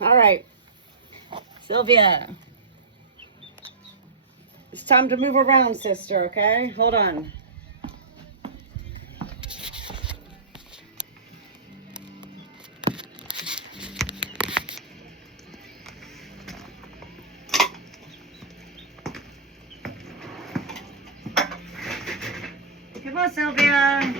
All right, Silvia. It's time to move around, sister, okay? Hold on. Come on, Silvia.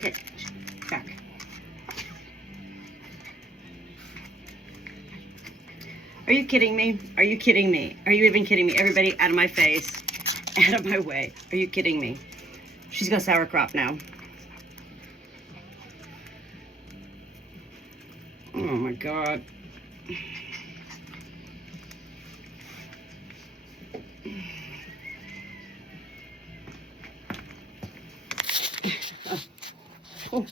Okay, back. Are you kidding me? Are you kidding me? Are you even kidding me? Everybody out of my face. Out of my way. Are you kidding me? She's got sauerkraut now. Oh my God. Oh.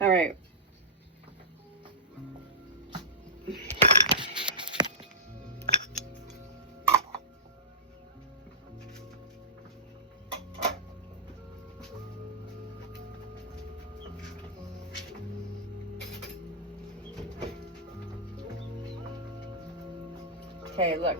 All right. Okay, look.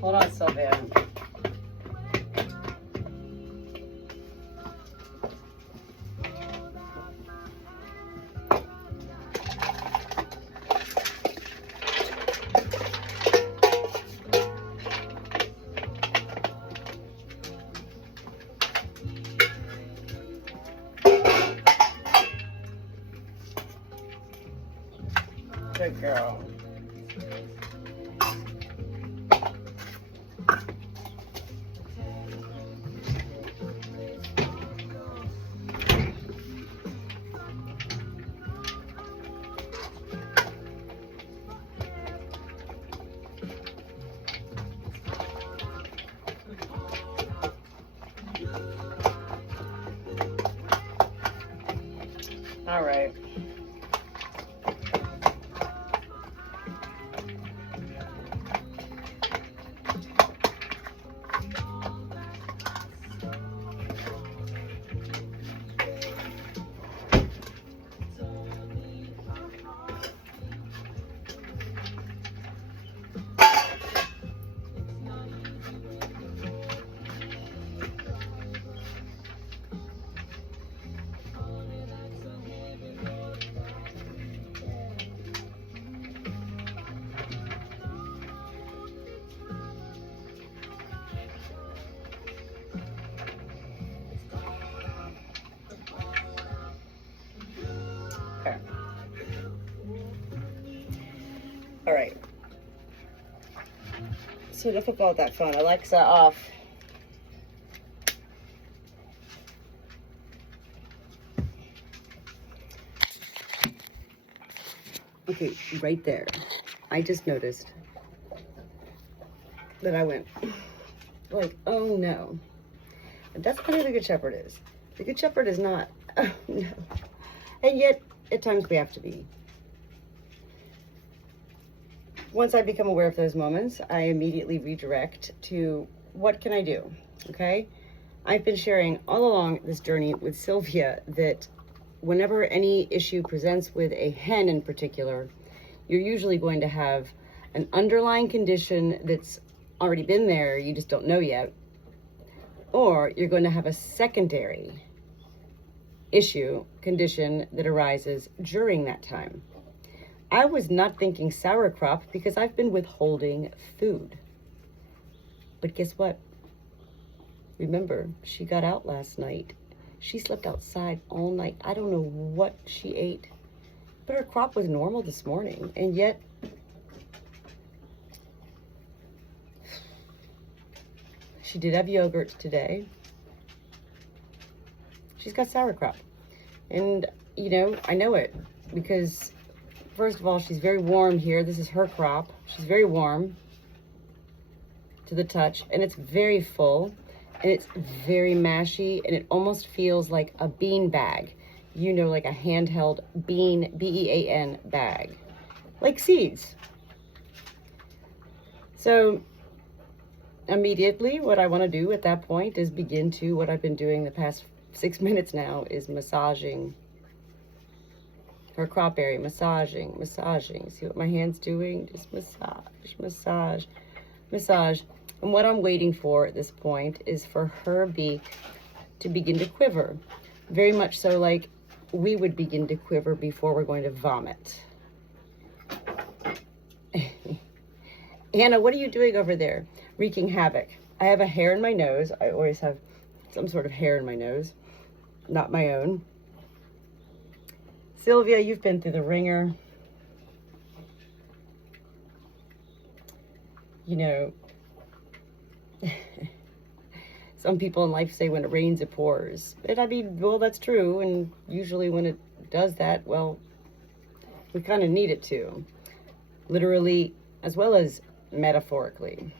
Hold on, Silvia. Good girl. All right. Okay. All right. So enough about that phone. Alexa, off. Okay, right there. I just noticed that I went like, oh no. And that's kind of the Good Shepherd is. The Good Shepherd is not, oh no. And yet, at times we have to be. Once I become aware of those moments, I immediately redirect to what can I do, okay? I've been sharing all along this journey with Silvia that whenever any issue presents with a hen in particular, you're usually going to have an underlying condition that's already been there, you just don't know yet, or you're going to have a secondary condition that arises during that time. I was not thinking sauerkraut because I've been withholding food. But guess what? Remember, she got out last night. She slept outside all night. I don't know what she ate, but her crop was normal this morning. And yet, she did have yogurt today. She's got sauerkraut. And, you know, I know it because, first of all, she's very warm here. This is her crop. She's very warm to the touch, and it's very full. And it's very mashy, and it almost feels like a bean bag. You know, like a handheld bean, B-E-A-N bag. Like seeds. So, immediately, what I want to do at that point is begin to, what I've been doing the past 6 minutes now, is massaging her crop area. Massaging. See what my hand's doing? Just massage. And what I'm waiting for at this point is for her beak to begin to quiver. Very much so like we would begin to quiver before we're going to vomit. Anna, what are you doing over there? Wreaking havoc. I have a hair in my nose. I always have some sort of hair in my nose. Not my own. Silvia, you've been through the ringer. You know, some people in life say when it rains, it pours. And I mean, well, that's true. And usually when it does that, well, we kind of need it to. Literally, as well as metaphorically.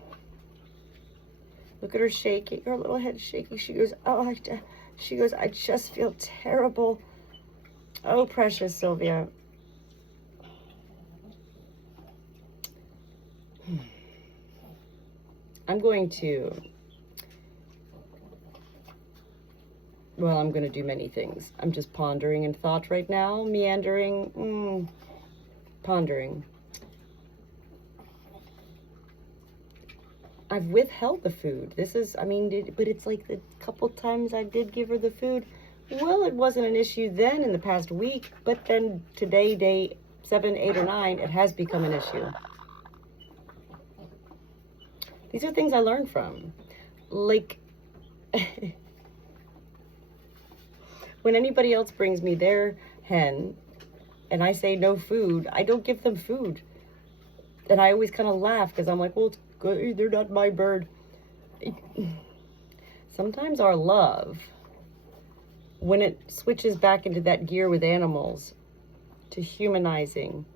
Look at her shaking, her little head shaking. She goes, oh, I just feel terrible. Oh, precious Silvia. I'm going to do many things. I'm just pondering in thought right now, meandering, pondering. I've withheld the food. This is, but it's like the couple times I did give her the food. Well, it wasn't an issue then in the past week, but then today, day 7, 8, or 9, it has become an issue. These are things I learned from. Like, when anybody else brings me their hen and I say no food, I don't give them food. And I always kind of laugh because I'm like, well, it's good. They're not my bird. Sometimes our love, when it switches back into that gear with animals, to humanizing.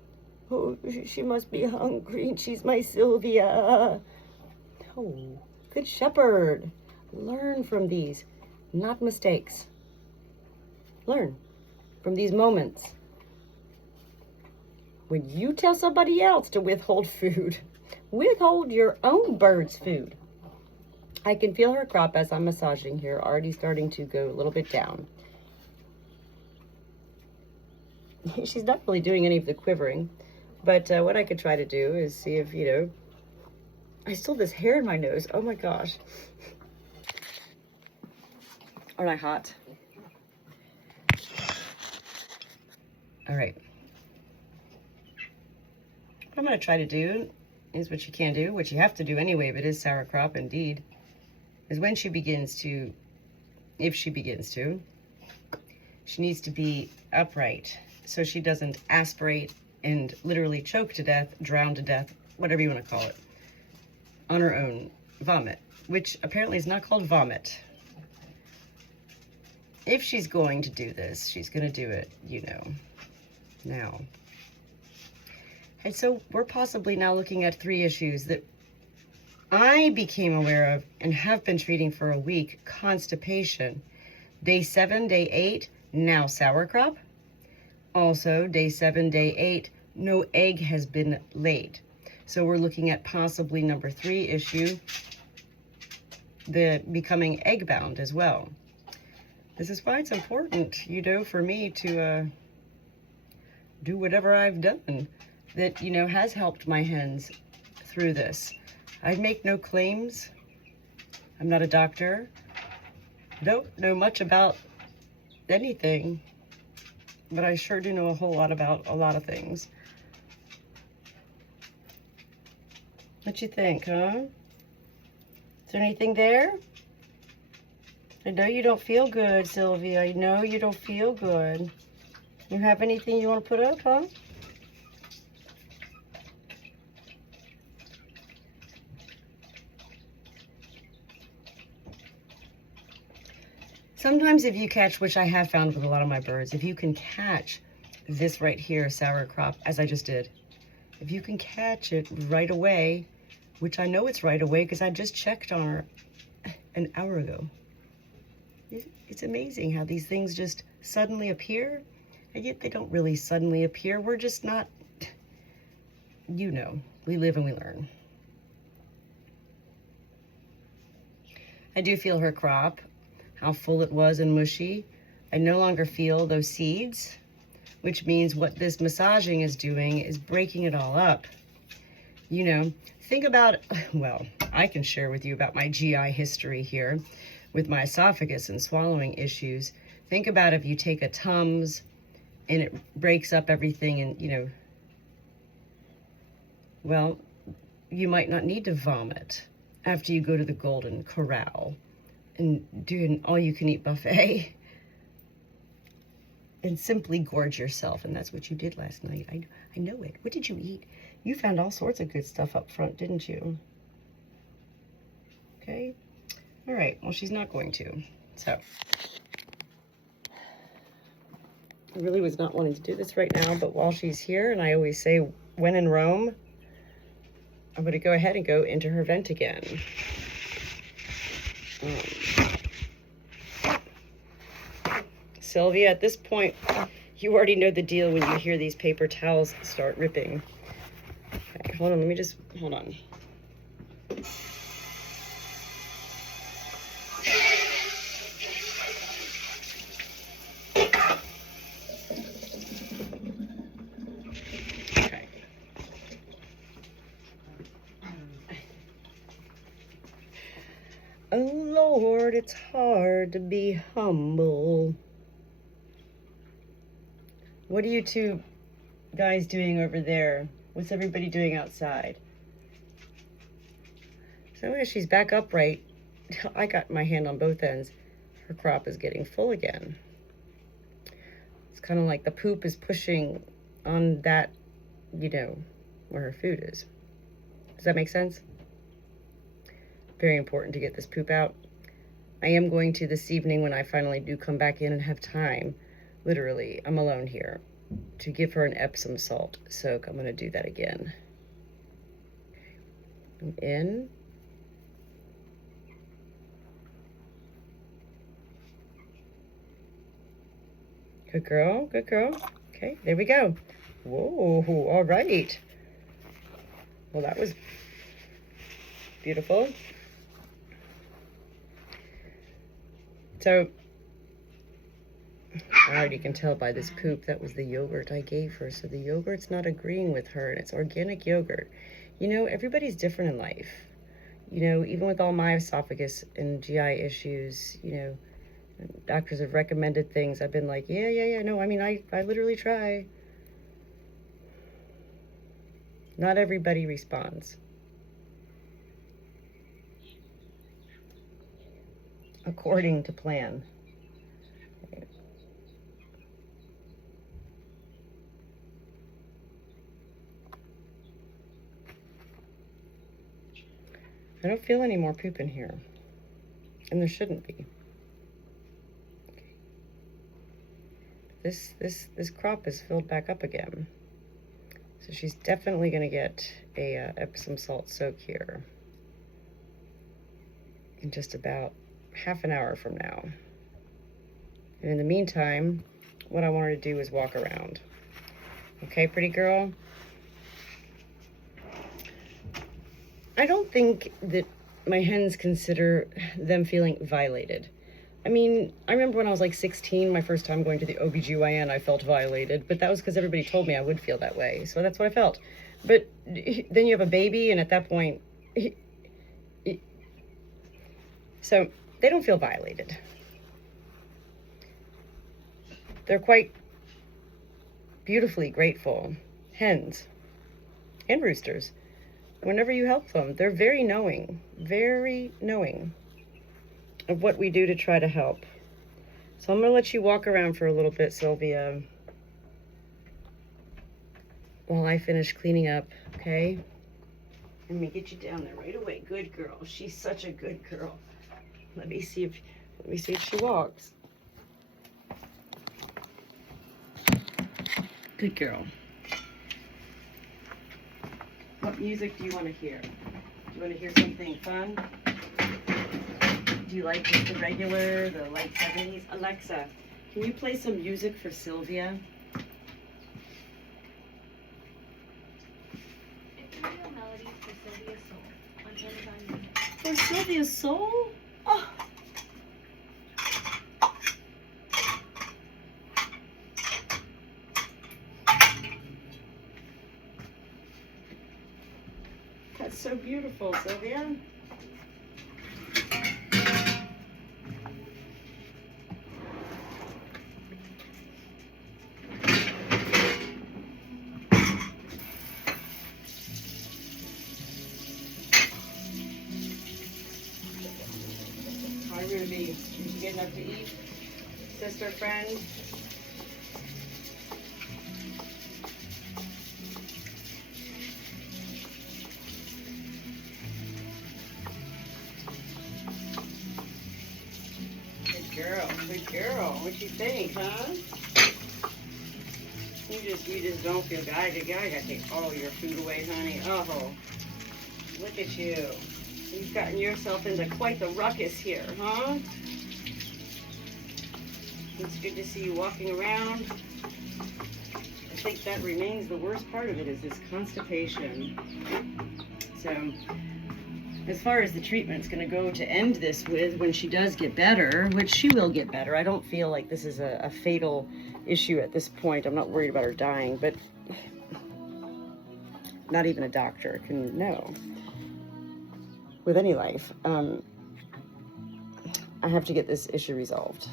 Oh, she must be hungry. She's my Silvia. Oh, Good Shepherd. Learn from these, not mistakes. Learn from these moments. When you tell somebody else to withhold food, withhold your own bird's food. I can feel her crop as I'm massaging here, already starting to go a little bit down. She's not really doing any of the quivering, but what I could try to do is see if, I still have this hair in my nose. Oh my gosh. Aren't I hot? All right. What I'm going to try to do is what you can do, what you have to do anyway, if it is sauerkraut indeed, is when she begins to, if she begins to, she needs to be upright so she doesn't aspirate and literally choke to death, drown to death, whatever you want to call it, on her own vomit, which apparently is not called vomit. If she's going to do this, she's going to do it, now. And so we're possibly now looking at 3 issues that I became aware of and have been treating for a week. Constipation. Day 7, day 8, now sauerkraut. Also, day 7, day 8, no egg has been laid. So we're looking at possibly number 3 issue, the becoming egg bound as well. This is why it's important, for me to do whatever I've done that, has helped my hens through this. I make no claims. I'm not a doctor. Don't know much about anything, but I sure do know a whole lot about a lot of things. What you think, huh? Is there anything there? I know you don't feel good, Silvia. I know you don't feel good. You have anything you want to put up, huh? Sometimes if you catch, which I have found with a lot of my birds, if you can catch this right here, sour crop, as I just did, if you can catch it right away, which I know it's right away because I just checked on her an hour ago. It's amazing how these things just suddenly appear, and yet they don't really suddenly appear. We're just not, you know, we live and we learn. I do feel her crop, how full it was and mushy. I no longer feel those seeds, which means what this massaging is doing is breaking it all up. You know, think about, well, I can share with you about my GI history here with my esophagus and swallowing issues. Think about if you take a Tums and it breaks up everything and, you know, well, you might not need to vomit after you go to the Golden Corral and do an all-you-can-eat buffet and simply gorge yourself. And that's what you did last night. I know it. What did you eat? You found all sorts of good stuff up front, didn't you? Okay. All right. Well, she's not going to. So I really was not wanting to do this right now, but while she's here, and I always say, when in Rome, I'm going to go ahead and go into her vent again. Silvia, at this point, you already know the deal when you hear these paper towels start ripping. Okay, hold on, let me just, hold on. Okay. Oh Lord, it's hard to be humble. What are you two guys doing over there? What's everybody doing outside? So as she's back upright, I got my hand on both ends. Her crop is getting full again. It's kind of like the poop is pushing on that, you know, where her food is. Does that make sense? Very important to get this poop out. I am going to this evening when I finally do come back in and have time. Literally, I'm alone here, to give her an Epsom salt soak. I'm going to do that again. In. Good girl, good girl. Okay, there we go. Whoa, all right. Well, that was beautiful. So, I already can tell by this poop that was the yogurt I gave her. So the yogurt's not agreeing with her, and it's organic yogurt. You know, everybody's different in life. You know, even with all my esophagus and GI issues, you know, doctors have recommended things. I've been like, yeah, no, I mean, I literally try. Not everybody responds according to plan. I don't feel any more poop in here, and there shouldn't be. This crop is filled back up again, so she's definitely going to get a Epsom salt soak here in just about half an hour from now. And in the meantime, what I want her to do is walk around. Okay, pretty girl? I don't think that my hens consider them feeling violated. I mean, I remember when I was like 16, my first time going to the OBGYN, I felt violated, but that was because everybody told me I would feel that way. So that's what I felt. But then you have a baby, and at that point, so they don't feel violated. They're quite beautifully grateful hens and roosters. Whenever you help them, they're very knowing of what we do to try to help. So I'm going to let you walk around for a little bit, Silvia, while I finish cleaning up, okay? Let me get you down there right away. Good girl. She's such a good girl. Let me see if she walks. Good girl. What music do you want to hear? Do you want to hear something fun? Do you like just the regular, the like 70s? Alexa, can you play some music for Silvia? Melodies for Silvia's Soul on Amazon Music. For Silvia's Soul? Oh. That's so beautiful, Silvia. Hi, Ruby. Did you get enough to eat? Sister, friend? Good girl. What you think, huh? You just don't feel good. I gotta take all your food away, honey. Oh, look at you. You've gotten yourself into quite the ruckus here, huh? It's good to see you walking around. I think that remains the worst part of it, is this constipation. So, as far as the treatment's going to go to end this with, when she does get better, which she will get better, I don't feel like this is a fatal issue at this point. I'm not worried about her dying, but not even a doctor can know with any life. I have to get this issue resolved.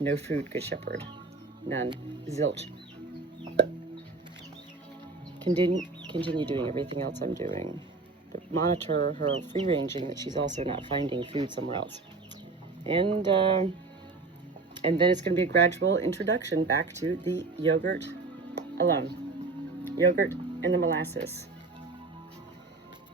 No food, Good Shepherd. None. Zilch. Continue doing everything else I'm doing. But monitor her free-ranging, that she's also not finding food somewhere else. And then it's going to be a gradual introduction back to the yogurt alone. Yogurt and the molasses.